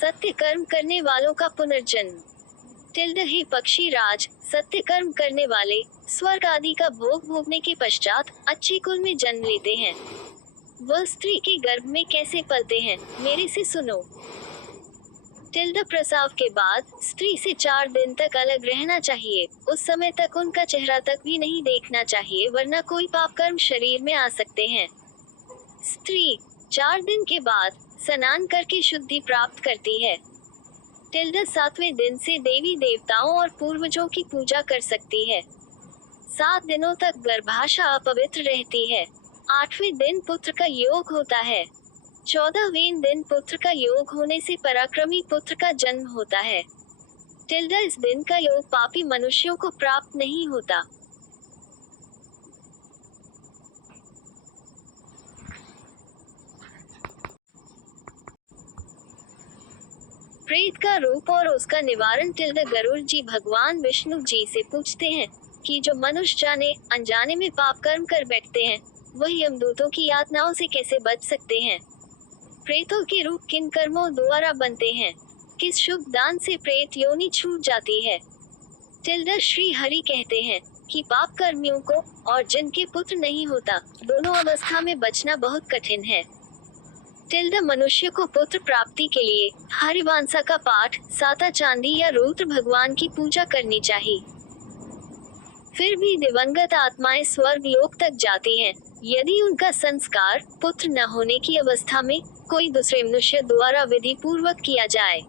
सत्य कर्म करने वालों का पुनर्जन्म। टिल्ड हे पक्षी राज, सत्य कर्म करने वाले स्वर्ग आदि का भोग भोगने के पश्चात अच्छे कुल में जन्म लेते हैं। वह स्त्री के गर्भ में कैसे पलते हैं, मेरे से सुनो। टिल्ड प्रसव के बाद स्त्री से 4 दिन तक अलग रहना चाहिए। उस समय तक उनका चेहरा तक भी नहीं देखना चाहिए, वरना कोई पाप कर्म शरीर में आ सकते हैं। स्त्री 4 दिन के बाद स्नान करके शुद्धि प्राप्त करती है। टिल्ड 7वें दिन से देवी देवताओं और पूर्वजों की पूजा कर सकती है। 7 दिनों तक गर्भाशय अपवित्र रहती है। 8वें दिन पुत्र का योग होता है। 14वें दिन पुत्र का योग होने से पराक्रमी पुत्र का जन्म होता है। टिल्ड इस दिन का योग पापी मनुष्यों को प्राप्त नहीं होता। प्रेत का रूप और उसका निवारण। टिल्ड गरुड़ जी भगवान विष्णु जी से पूछते हैं कि जो मनुष्य जाने अनजाने में पाप कर्म कर बैठते हैं, वह यमदूतों की यातनाओं से कैसे बच सकते हैं। प्रेतों के रूप किन कर्मों द्वारा बनते हैं, किस शुभ दान से प्रेत योनि छूट जाती है। टिल्ड श्री हरि कहते हैं कि पाप कर्मियों को और जिनके पुत्र नहीं होता, दोनों अवस्था में बचना बहुत कठिन है। टिल्ड मनुष्य को पुत्र प्राप्ति के लिए हरिवांसा का पाठ, साता चांदी या रुद्र भगवान की पूजा करनी चाहिए। फिर भी दिवंगत आत्माएं स्वर्ग लोक तक जाती हैं, यदि उनका संस्कार पुत्र न होने की अवस्था में कोई दूसरे मनुष्य द्वारा विधि पूर्वक किया जाए।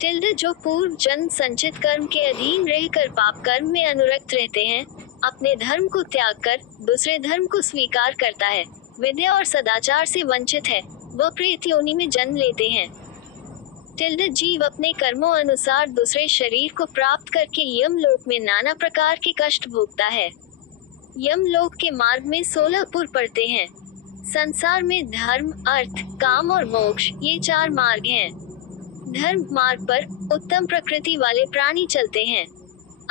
टिल्ड जो पूर्व जन्म संचित कर्म के अधीन रहकर पाप कर्म में अनुरक्त रहते हैं, अपने धर्म को त्याग कर दूसरे धर्म को स्वीकार करता है, विद्या और सदाचार से वंचित है, वह प्रेत योनि में जन्म लेते हैं। टिल्ड जीव अपने कर्मों अनुसार दूसरे शरीर को प्राप्त करके यम लोक में नाना प्रकार के कष्ट भोगता है। यम लोक के मार्ग में 16 पुर पड़ते हैं। संसार में धर्म, अर्थ, काम और मोक्ष, ये 4 मार्ग हैं। धर्म मार्ग पर उत्तम प्रकृति वाले प्राणी चलते हैं।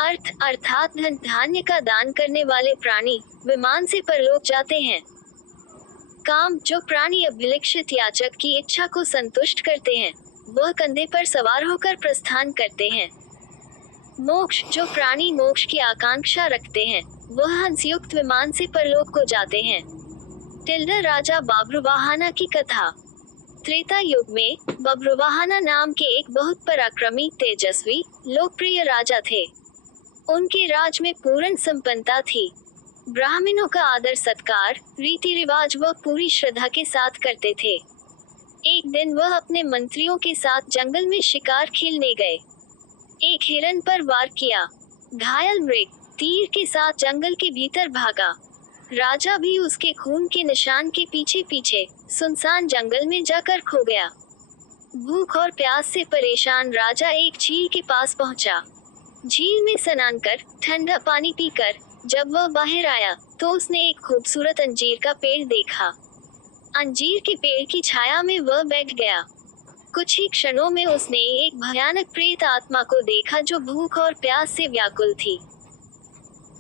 अर्थ अर्थात धन धान्य का दान करने वाले प्राणी विमान से परलोक जाते हैं। काम जो प्राणी अभिलषित याचक की इच्छा को संतुष्ट करते हैं, वह कंधे पर सवार होकर प्रस्थान करते हैं। मोक्ष जो प्राणी मोक्ष की आकांक्षा रखते हैं, वह हंसयुक्त विमान से परलोक को जाते हैं। टिल्ड राजा बब्रुवाहना की कथा। त्रेता युग में बब्रुवाहना नाम के एक बहुत पराक्रमी, तेजस्वी, लोकप्रिय राजा थे। उनके राज में पूर्ण संपन्नता थी। ब्राह्मणों का आदर सत्कार, रीति रिवाज वह पूरी श्रद्धा के साथ करते थे। एक दिन वह अपने मंत्रियों के साथ जंगल में शिकार खेलने गए। एक हिरन पर वार किया। घायल मृग तीर के साथ जंगल के भीतर भागा। राजा भी उसके खून के निशान के पीछे पीछे सुनसान जंगल में जाकर खो गया। भूख और प्यास से परेशान राजा एक झील के पास पहुंचा। झील में स्नान कर ठंडा पानी पीकर जब वह बाहर आया, तो उसने एक खूबसूरत अंजीर का पेड़ देखा। अंजीर के पेड़ की छाया में वह बैठ गया। कुछ ही क्षणों में उसने एक भयानक प्रेत आत्मा को देखा जो भूख और प्यास से व्याकुल थी।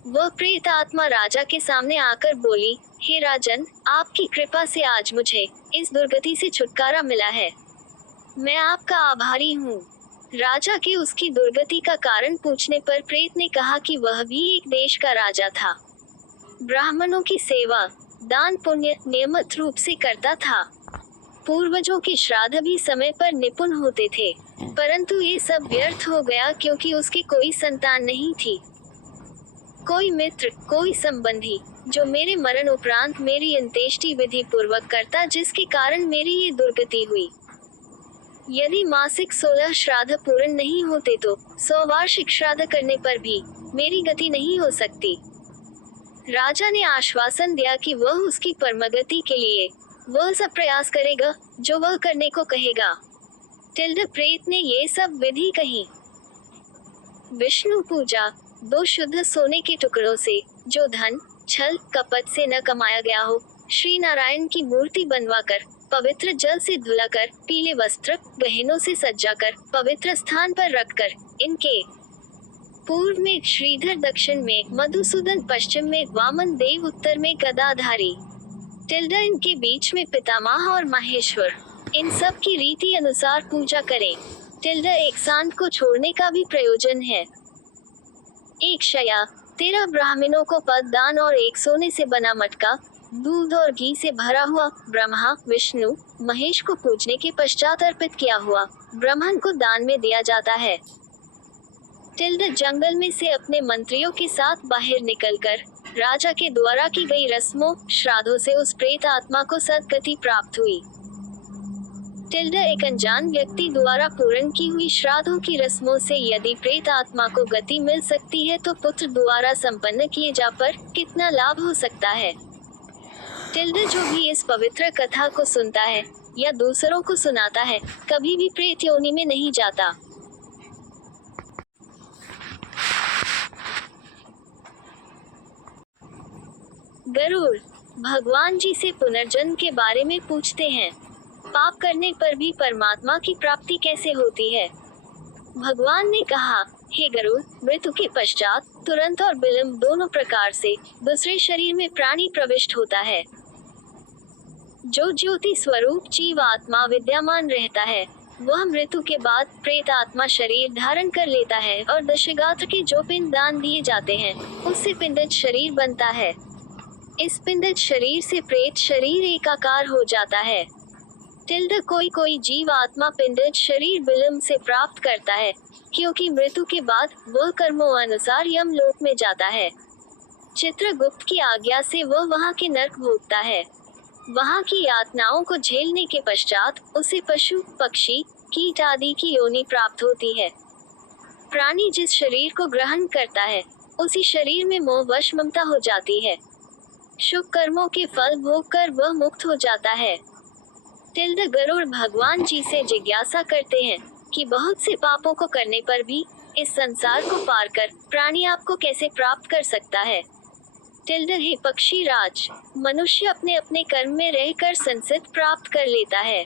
वह प्रेत आत्मा राजा के सामने आकर बोली, हे राजन, आपकी कृपा से आज मुझे इस दुर्गति से छुटकारा मिला है। मैं आपका आभारी हूँ। राजा के उसकी दुर्गति का कारण पूछने पर प्रेत ने कहा कि वह भी एक देश का राजा था। ब्राह्मणों की सेवा, दान पुण्य नियमित रूप से करता था। पूर्वजों के श्राद्ध भी समय पर निपुण होते थे, परंतु ये सब व्यर्थ हो गया क्योंकि उसकी कोई संतान नहीं थी। कोई मित्र, कोई संबंधी जो मेरे मरण उपरांत मेरी अंत्येष्टि विधि पूर्वक करता, जिसके कारण मेरी ये दुर्गति हुई। यदि मासिक 16 श्राद्ध पूर्ण नहीं होते तो 100 वार्षिक श्राद्ध करने पर भी मेरी गति नहीं हो सकती। राजा ने आश्वासन दिया कि वह उसकी परमगति के लिए वह सब प्रयास करेगा जो वह करने को कहेगा। टिल्ड प्रेत ने ये सब विधि कही। विष्णु पूजा। 2 शुद्ध सोने के टुकड़ों से, जो धन छल कपट से न कमाया गया हो, श्री नारायण की मूर्ति बनवाकर, पवित्र जल से धुलाकर, पीले वस्त्र गहनों से सजाकर, पवित्र स्थान पर रखकर, इनके पूर्व में श्रीधर, दक्षिण में मधुसूदन, पश्चिम में वामन देव, उत्तर में गदाधारी, टिल्ड इनके बीच में पितामह और माहेश्वर, इन सब की रीति अनुसार पूजा करें। एक सांड को छोड़ने का भी प्रयोजन है। एक शया 13 ब्राह्मणों को पद दान और एक सोने से बना मटका, दूध और घी से भरा हुआ ब्रह्मा विष्णु महेश को पूजने के पश्चात अर्पित किया हुआ ब्राह्मण को दान में दिया जाता है। जंगल में से अपने मंत्रियों के साथ बाहर निकलकर राजा के द्वारा की गई रस्मों श्राद्धों से उस प्रेत आत्मा को सद्गति प्राप्त हुई। एक अनजान व्यक्ति द्वारा पूर्ण की हुई श्राद्धों की रस्मों से यदि प्रेत आत्मा को गति मिल सकती है तो पुत्र द्वारा संपन्न किए जा पर कितना लाभ हो सकता है। जो भी इस पवित्र कथा को सुनता है या दूसरों को सुनाता है कभी भी प्रेत योनि में नहीं जाता। गरुड़ भगवान जी से पुनर्जन्म के बारे में पूछते हैं। पाप करने पर भी परमात्मा की प्राप्ति कैसे होती है? भगवान ने कहा, हे गरुड़, मृत्यु के पश्चात तुरंत और विलंब दोनों प्रकार से दूसरे शरीर में प्राणी प्रविष्ट होता है। जो ज्योति स्वरूप जीव आत्मा विद्यमान रहता है वह मृत्यु के बाद प्रेत आत्मा शरीर धारण कर लेता है और दशगात्र के जो पिंड दान दिए जाते हैं उससे पिंडित शरीर बनता है। इस पिंडित शरीर से प्रेत शरीर एकाकार हो जाता है। कोई जीव आत्मा पिंडित शरीर विलंब से प्राप्त करता है क्योंकि मृत्यु के बाद वह कर्मों अनुसार यमलोक में जाता है। चित्रगुप्त की आज्ञा से वह वहां के नरक भोगता है। वहां की यातनाओं को झेलने के पश्चात उसे पशु पक्षी कीट आदि की योनि प्राप्त होती है। प्राणी जिस शरीर को ग्रहण करता है उसी शरीर में मोहवश ममता हो जाती है। शुभ कर्मों के फल भोग कर वह मुक्त हो जाता है। गरुड़ भगवान जी से जिज्ञासा करते हैं कि बहुत से पापों को करने पर भी इस संसार को पार कर प्राणी आपको कैसे प्राप्त कर सकता है? हे पक्षी राज, मनुष्य अपने अपने कर्म में रहकर संसिद्ध प्राप्त कर लेता है।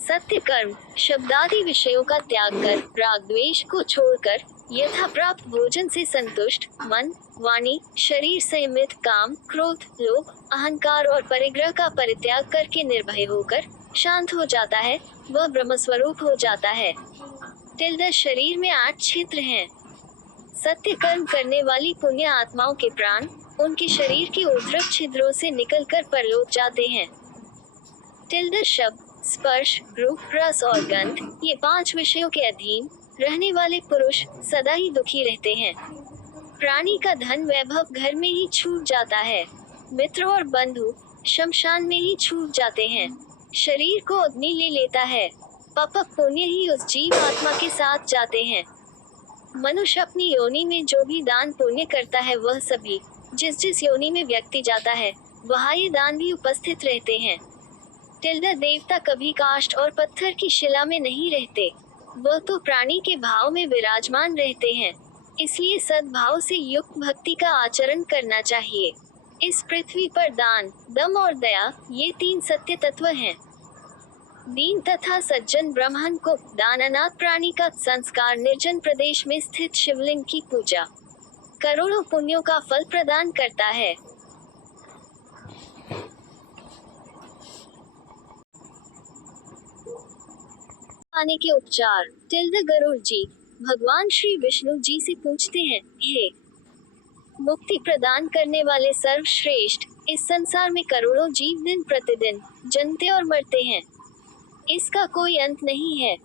सत्य कर्म शब्दादि विषयों का त्याग कर राग द्वेष को छोड़कर यथा प्राप्त भोजन से संतुष्ट मन वाणी शरीर संयमित काम क्रोध लोभ अहंकार और परिग्रह का परित्याग करके निर्भय होकर शांत हो जाता है वह ब्रह्म स्वरूप हो जाता है। शरीर में 8 क्षेत्र हैं। सत्य कर्म करने वाली पुण्य आत्माओं के प्राण उनके शरीर के ऊर्ध्व छिद्रों से निकलकर परलोक जाते हैं। शब्द स्पर्श रूप रस और गंध ये 5 विषयों के अधीन रहने वाले पुरुष सदा ही दुखी रहते हैं। प्राणी का धन वैभव घर में ही छूट जाता है। मित्र और बंधु शमशान में ही छूट जाते हैं। शरीर को अग्नि ले लेता है। पाप पुण्य ही उस जीव आत्मा के साथ जाते हैं। मनुष्य अपनी योनि में जो भी दान पुण्य करता है वह सभी जिस जिस योनि में व्यक्ति जाता है वहाँ ये दान भी उपस्थित रहते हैं। देवता कभी काष्ठ और पत्थर की शिला में नहीं रहते, वह तो प्राणी के भाव में विराजमान रहते हैं। इसलिए सद्भाव से युक्त भक्ति का आचरण करना चाहिए। इस पृथ्वी पर दान दम और दया ये 3 सत्य तत्व हैं। दीन तथा सज्जन ब्राह्मण को दान अनाथ प्राणी का संस्कार निर्जन प्रदेश में स्थित शिवलिंग की पूजा करोड़ों पुण्यों का फल प्रदान करता है। आने के उपचार। गरुड़ जी भगवान श्री विष्णु जी से पूछते हैं, हे मुक्ति प्रदान करने वाले सर्वश्रेष्ठ, इस संसार में करोड़ों जीव दिन प्रतिदिन जन्मते और मरते हैं। इसका कोई अंत नहीं है।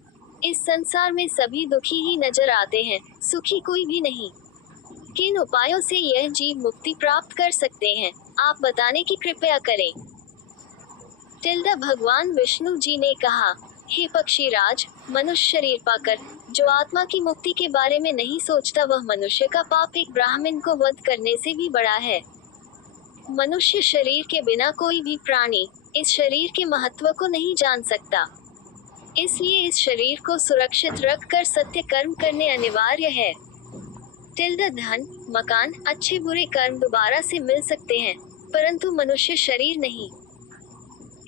इस संसार में सभी दुखी ही नजर आते हैं, सुखी कोई भी नहीं। किन उपायों से यह जीव मुक्ति प्राप्त कर सकते हैं, आप बताने की कृपया करें। भगवान विष्णु जी ने कहा, हे पक्षीराज, मनुष्य शरीर पाकर जो आत्मा की मुक्ति के बारे में नहीं सोचता वह मनुष्य का पाप एक ब्राह्मण को वध करने से भी बड़ा है। मनुष्य शरीर के बिना कोई भी प्राणी इस शरीर के महत्व को नहीं जान सकता। इसलिए इस शरीर को सुरक्षित रखकर सत्य कर्म करने अनिवार्य है। धन मकान अच्छे बुरे कर्म दोबारा से मिल सकते हैं, परंतु मनुष्य शरीर नहीं।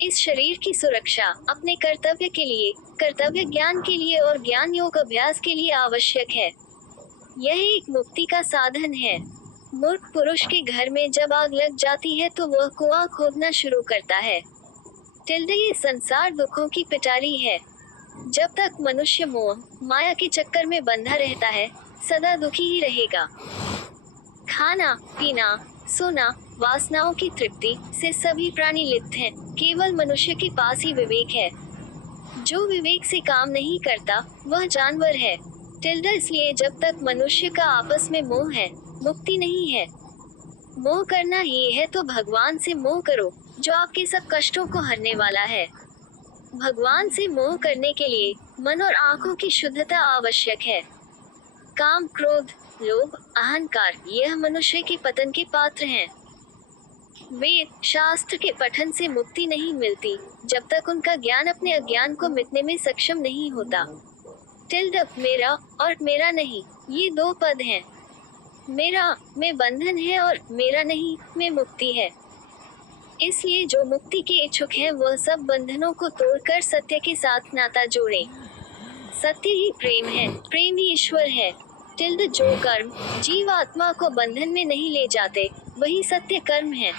इस शरीर की सुरक्षा अपने कर्तव्य के लिए, कर्तव्य ज्ञान के लिए और ज्ञान योग अभ्यास के लिए आवश्यक है। यह एक मुक्ति का साधन है। मूर्ख पुरुष के घर में जब आग लग जाती है तो वह कुआं खोदना शुरू करता है। टिल्डे ये संसार दुखों की पिटारी है। जब तक मनुष्य मोह माया के चक्कर में बंधा रहता है, सदा दुखी ही रहेगा। खाना पीना सोना वासनाओं की तृप्ति से सभी प्राणी लिप्त हैं, केवल मनुष्य के पास ही विवेक है। जो विवेक से काम नहीं करता वह जानवर है। टिल्डा इसलिए जब तक मनुष्य का आपस में मोह है, मुक्ति नहीं है। मोह करना ही है तो भगवान से मोह करो, जो आपके सब कष्टों को हरने वाला है। भगवान से मोह करने के लिए मन और आंखों की शुद्धता आवश्यक है। काम क्रोध लोभ अहंकार यह मनुष्य के पतन के पात्र हैं। वेद शास्त्र के पठन से मुक्ति नहीं मिलती, जब तक उनका ज्ञान अपने अज्ञान को मिटने में सक्षम नहीं होता। मेरा और मेरा नहीं, ये दो पद हैं। मेरा में बंधन है और मेरा नहीं में मुक्ति है। इसलिए जो मुक्ति के इच्छुक हैं वह सब बंधनों को तोड़कर सत्य के साथ नाता जोड़े। सत्य ही प्रेम है, प्रेम ही ईश्वर है। जो कर्म जीव आत्मा को बंधन में नहीं ले जाते, वही सत्य कर्म है।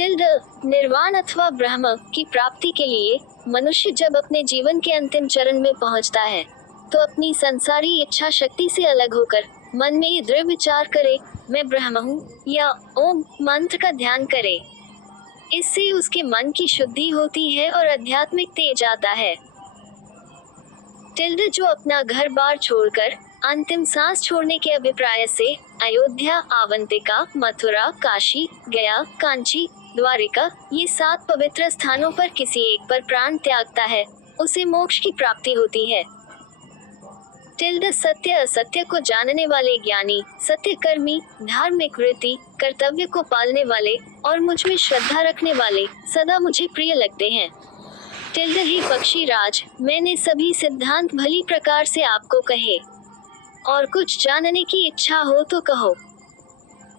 निर्वाण अथवा ब्रह्म की प्राप्ति के लिए मनुष्य जब अपने जीवन के अंतिम चरण में पहुंचता है, तो अपनी संसारी इच्छा शक्ति से अलग होकर मन में ये दृढ़ विचार करे, मैं ब्रह्म हूँ, या ओम मंत्र का ध्यान करे। इससे उसके मन की शुद्धि होती है और आध्यात्मिक तेज आता है। जो अपना घर बार छोड़कर अंतिम सांस छोड़ने के अभिप्राय से अयोध्या, आवंतिका, मथुरा, काशी, गया, कांची, द्वारिका ये 7 पवित्र स्थानों पर किसी एक पर प्राण त्यागता है, उसे मोक्ष की प्राप्ति होती है। सत्य असत्य को जानने वाले ज्ञानी, सत्य कर्मी, धार्मिक वृत्ति, कर्तव्य को पालने वाले और मुझ में श्रद्धा रखने वाले सदा मुझे प्रिय लगते हैं। ही पक्षी राज, मैंने सभी सिद्धांत भली प्रकार से आपको कहे, और कुछ जानने की इच्छा हो तो कहो।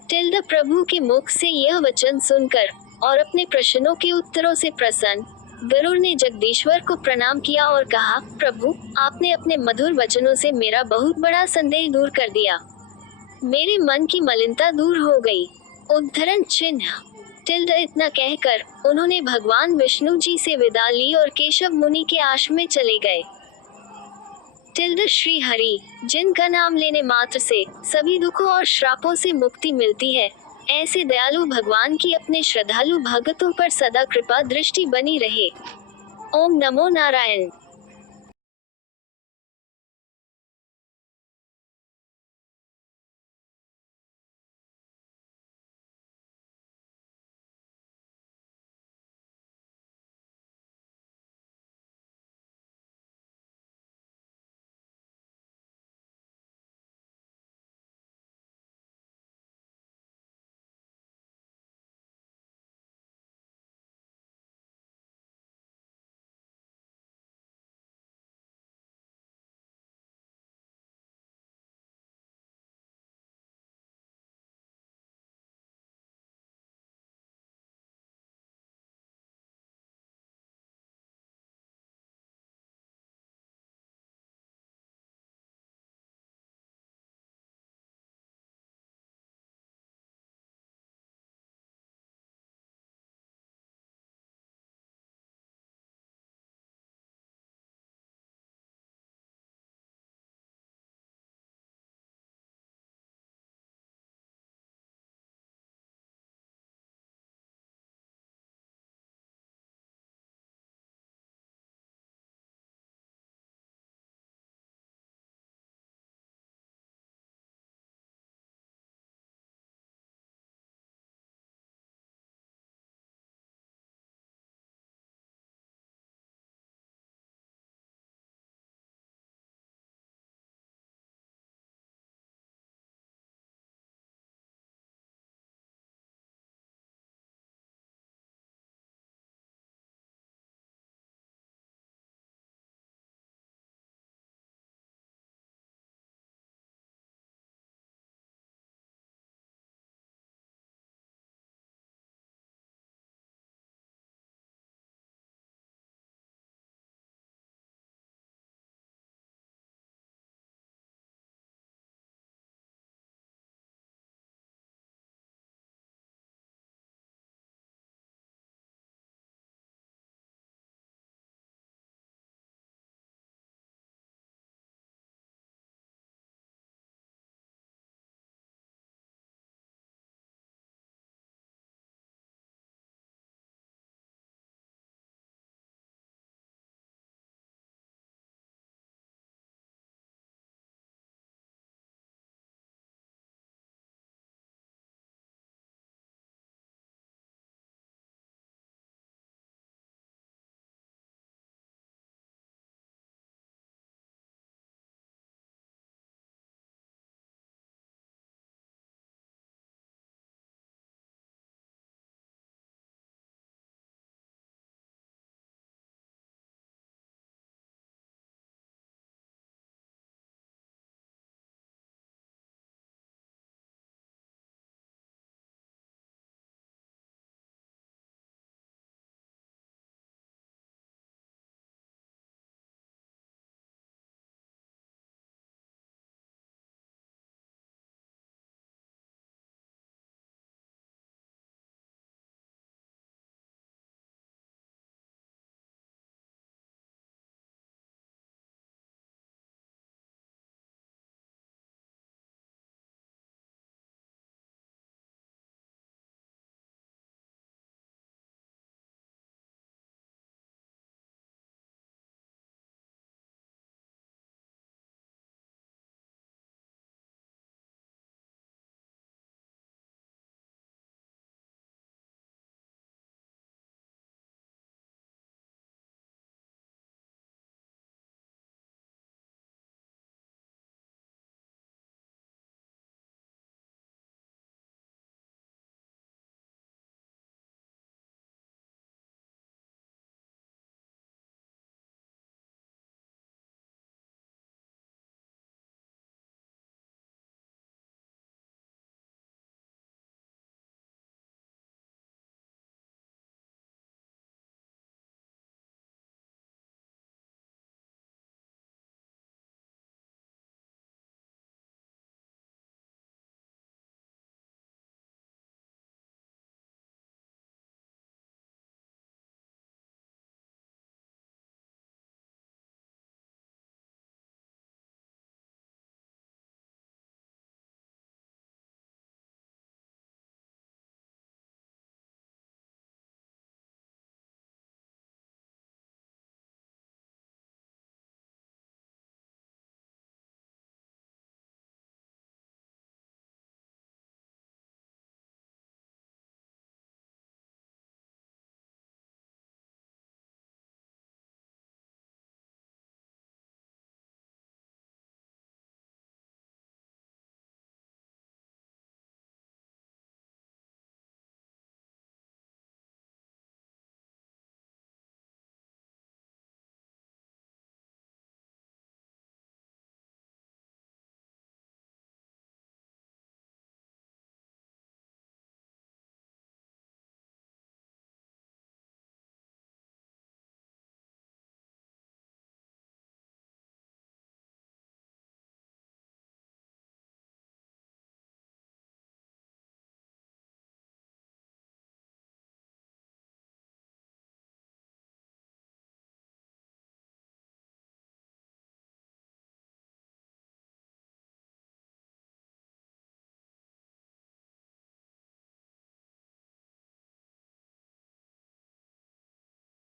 प्रभु के मुख से यह वचन सुनकर और अपने प्रश्नों के उत्तरों से प्रसन्न गरुड़ ने जगदीश्वर को प्रणाम किया और कहा, प्रभु आपने अपने मधुर वचनों से मेरा बहुत बड़ा संदेह दूर कर दिया। मेरे मन की मलिनता दूर हो गई। उद्धरण चिन्ह। इतना कहकर उन्होंने भगवान विष्णु जी से विदा ली और केशव मुनि के आश्रम में चले गए। श्री हरि, जिनका नाम लेने मात्र से सभी दुखों और श्रापों से मुक्ति मिलती है, ऐसे दयालु भगवान की अपने श्रद्धालु भक्तों पर सदा कृपा दृष्टि बनी रहे। ओम नमो नारायण।